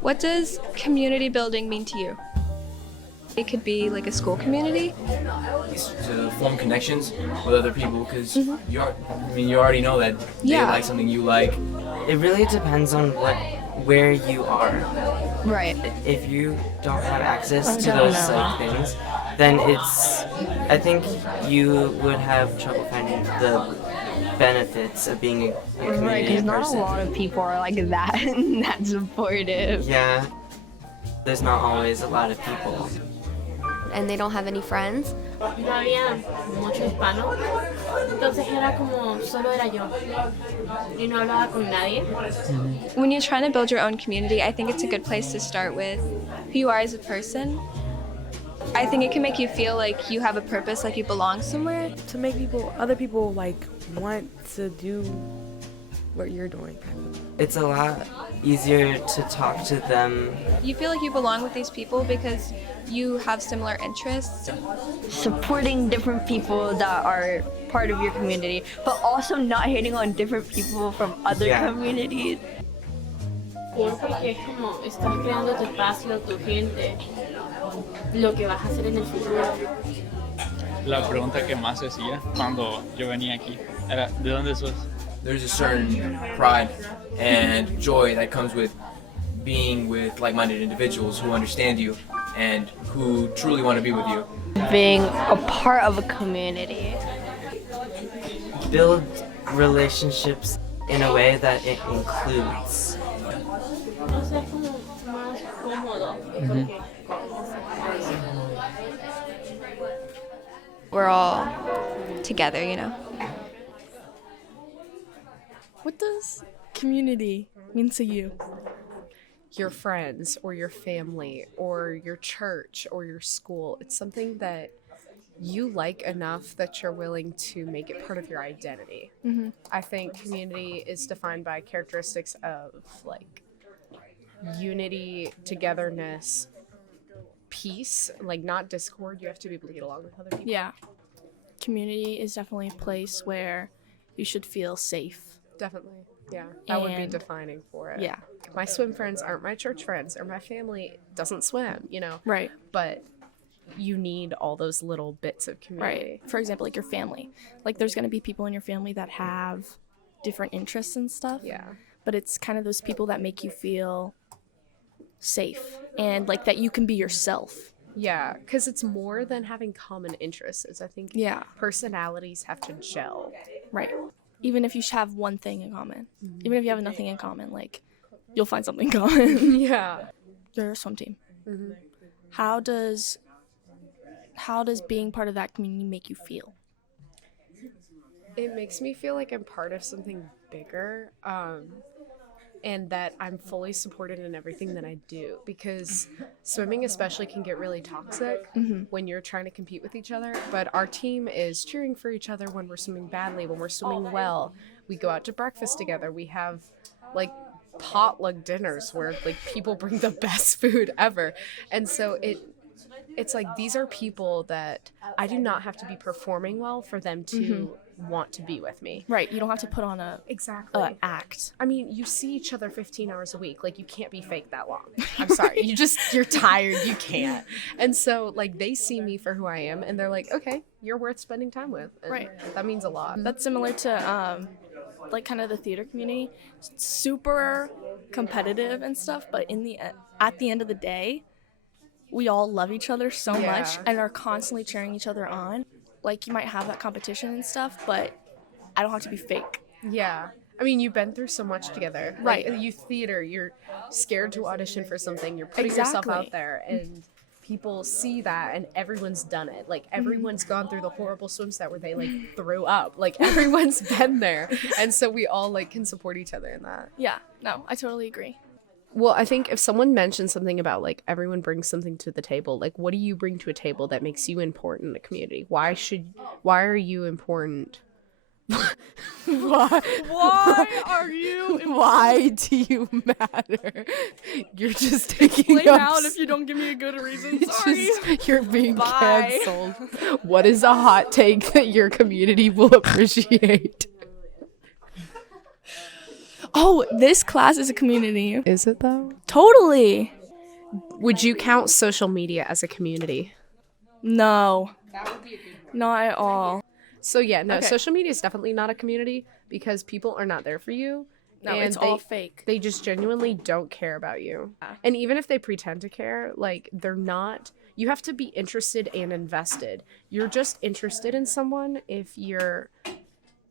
What does community building mean to you? It could be like a school community. It's to form connections with other people because you already know that they like something you like. It really depends on where you are. Right. If you don't have access to those things, then I think you would have trouble finding the benefits of being a community Right, because not person. a lot of people are like that that supportive. Yeah, there's not always a lot of people. And they don't have any friends. No había mucho hispano, entonces era como solo era yo y no hablaba con nadie. When you're trying to build your own community, I think it's a good place to start with who you are as a person. I think it can make you feel like you have a purpose, like you belong somewhere. To make other people like want to do what you're doing. It's a lot easier to talk to them. You feel like you belong with these people because you have similar interests. Supporting different people that are part of your community, but also not hating on different people from other communities. Porque es como estás creando tu espacio, tu gente, lo que vas a hacer en el futuro. La pregunta que más hacía cuando yo venía aquí era, ¿de dónde sos? There's a certain pride and joy that comes with being with like-minded individuals who understand you and who truly want to be with you. Being a part of a community. Build relationships in a way that it includes. No sé, como más cómodo. Porque We're all together, you know. What does community mean to you? Your friends or your family or your church or your school. It's something that you like enough that you're willing to make it part of your identity. I think community is defined by characteristics of like unity, togetherness, peace, like not discord. You have to be able to get along with other people. Yeah. Community is definitely a place where you should feel safe. Definitely. Yeah. That would be And- defining for it. Yeah. My swim friends aren't my church friends or my family doesn't swim, you know. Right. But you need all those little bits of community. Right. For example, like your family. Like there's going to be people in your family that have different interests and stuff. Yeah. But it's kind of those people that make you feel safe and like that you can be yourself. Yeah, because it's more than having common interests. I think Yeah. personalities have to gel. Right. Even if you have one thing in common. Even if you have nothing in common, like you'll find something common. Yeah. You're a swim team. How does being part of that community make you feel? It makes me feel like I'm part of something bigger, and that I'm fully supported in everything that I do, because swimming especially can get really toxic when you're trying to compete with each other, but our team is cheering for each other when we're swimming badly, when we're swimming well. We go out to breakfast together. We have like potluck dinners where like people bring the best food ever, and so it's like these are people that I do not have to be performing well for them to want to be with me. Right. You don't have to put on a act. I mean, you see each other 15 hours a week. Like, you can't be fake that long. I'm sorry. You're tired. You can't. And so, like, they see me for who I am, and they're like, okay, you're worth spending time with. And Right. that means a lot. That's similar to like kind of the theater community. Super competitive and stuff, but at the end of the day, we all love each other so much and are constantly cheering each other on. Like, you might have that competition and stuff, but I don't have to be fake. Yeah. I mean, you've been through so much together. Right. Like, youth theater, you're scared to audition for something. You're putting yourself Exactly. out there, and people see that, and everyone's done it. Like, everyone's gone through the horrible swim set where they, like, threw up. Like, everyone's been there. And so we all, like, can support each other in that. Yeah, no, I totally agree. Well, I think if someone mentions something about, like, everyone brings something to the table, like, what do you bring to a table that makes you important in the community? Why are you important? Why are you important? Why do you matter? You're just taking Play up out if you don't give me a good reason. Sorry. you're being Bye. canceled. What is a hot take that your community will appreciate? Oh, this class is a community. Is it though? Totally. Would you count social media as a community? No. Not at all. So yeah, no, Okay. social media is definitely not a community because people are not there for you. No, and it's all fake. They just genuinely don't care about you. Yeah. And even if they pretend to care, like they're not. You have to be interested and invested. You're just interested in someone if you're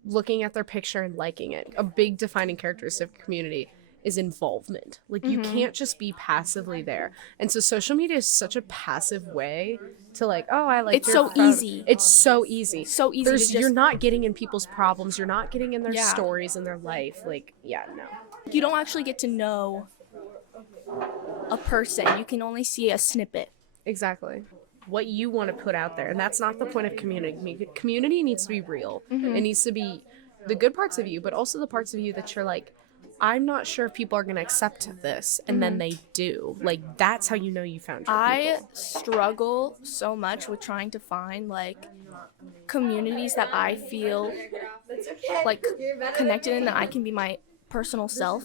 looking at their picture and liking it. A big defining characteristic of community is involvement. Like you can't just be passively there. And so social media is such a passive way to like, oh, I like It's your so photo. easy. It's so easy. So easy to just- You're not getting in people's problems. You're not getting in their Yeah. stories and their life. Like, yeah, no. You don't actually get to know a person. You can only see a snippet. Exactly. What you want to put out there. And that's not the point of community. Community needs to be real. It needs to be the good parts of you, but also the parts of you that you're like, I'm not sure if people are going to accept this. And then they do. Like, that's how you know you found your I people. struggle so much with trying to find like communities that I feel like connected in, that I can be my personal self.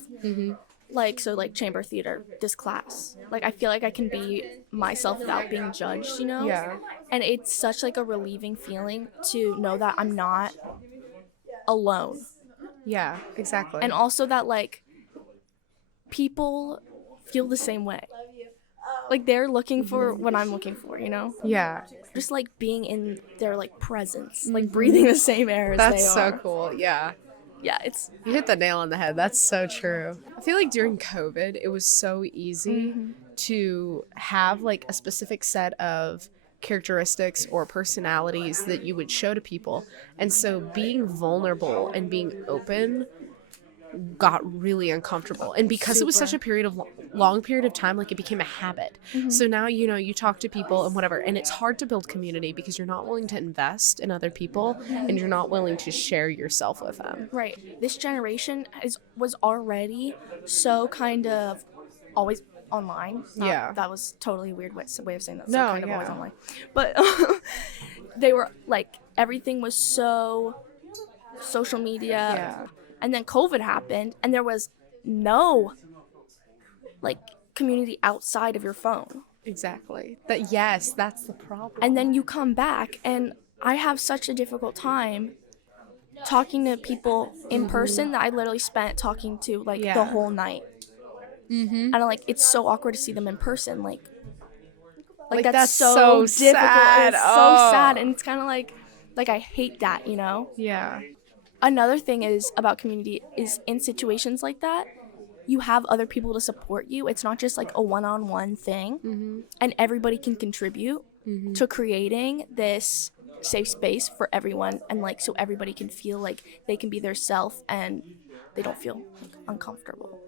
Like, so like chamber theater, this class. Like, I feel like I can be myself without being judged, you know? Yeah. And it's such like a relieving feeling to know that I'm not alone. Yeah, exactly. And also that like people feel the same way. Like they're looking for what I'm looking for, you know? yeah. Just like being in their like presence, like breathing the same air as they That's so are. cool. Yeah. Yeah, it's You hit the nail on the head. That's so true. I feel like during COVID, it was so easy to have like a specific set of characteristics or personalities that you would show to people. And so being vulnerable and being open got really uncomfortable. And because it was such a period of long period of time, like it became a habit. So now, you know, you talk to people and whatever, and it's hard to build community because you're not willing to invest in other people and you're not willing to share yourself with them. right. This generation was already so kind of always online. Yeah. That was totally a weird way of saying that. So No, kind of always yeah. online. But they were like, everything was so social media. Yeah. And then COVID happened and there was no like community outside of your phone. Exactly. Yes, that's the problem. And then you come back, and I have such a difficult time talking to people in person that I literally spent talking to like the Yeah. whole night. And like it's so awkward to see them in person. Like that's so so difficult. sad. It's Oh. so sad, and it's kind of like I hate that, you know. Yeah. Another thing is about community is in situations like that, you have other people to support you. It's not just like a one-on-one thing, and everybody can contribute to creating this safe space for everyone, and like so everybody can feel like they can be their self and they don't feel like, uncomfortable.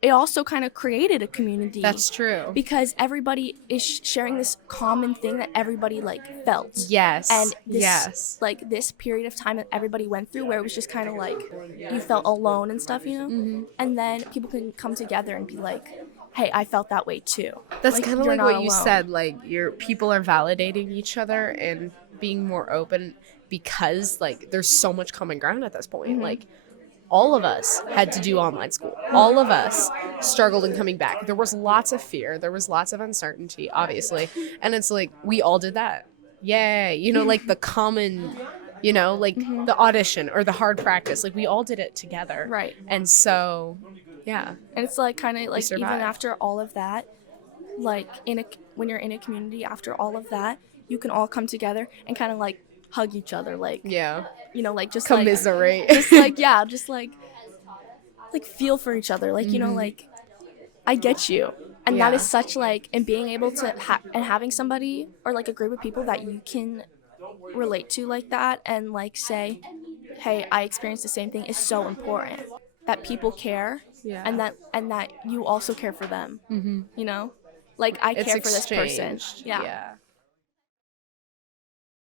It also kind of created a community. That's true. Because everybody is sharing this common thing that everybody like felt. Yes. And this, yes. like this period of time that everybody went through where it was just kind of like you felt alone and stuff, you know? And then people can come together and be like, hey, I felt that way too. That's Like, kind of you're like not what you alone. said. Like your people are validating each other and being more open because like there's so much common ground at this point. Like all of us had to do online school. All of us struggled in coming back. There was lots of fear. There was lots of uncertainty, obviously. And it's like, we all did that. Yay. You know, like the common, you know, like the audition or the hard practice. Like we all did it together. Right. And so, yeah. And it's like kind of like even survived. after all of that, like when you're in a community after all of that, you can all come together and kind of like hug each other, like Yeah. you know, like just Commiserate. like just like yeah, just like feel for each other, like you know, like I get you, and that Yeah. is such like, and being able to and having somebody or like a group of people that you can relate to like that and like say, hey, I experienced the same thing is so important. That people care, Yeah. and that you also care for them. You know, like I It's care for this person. exchanged. Yeah. Yeah.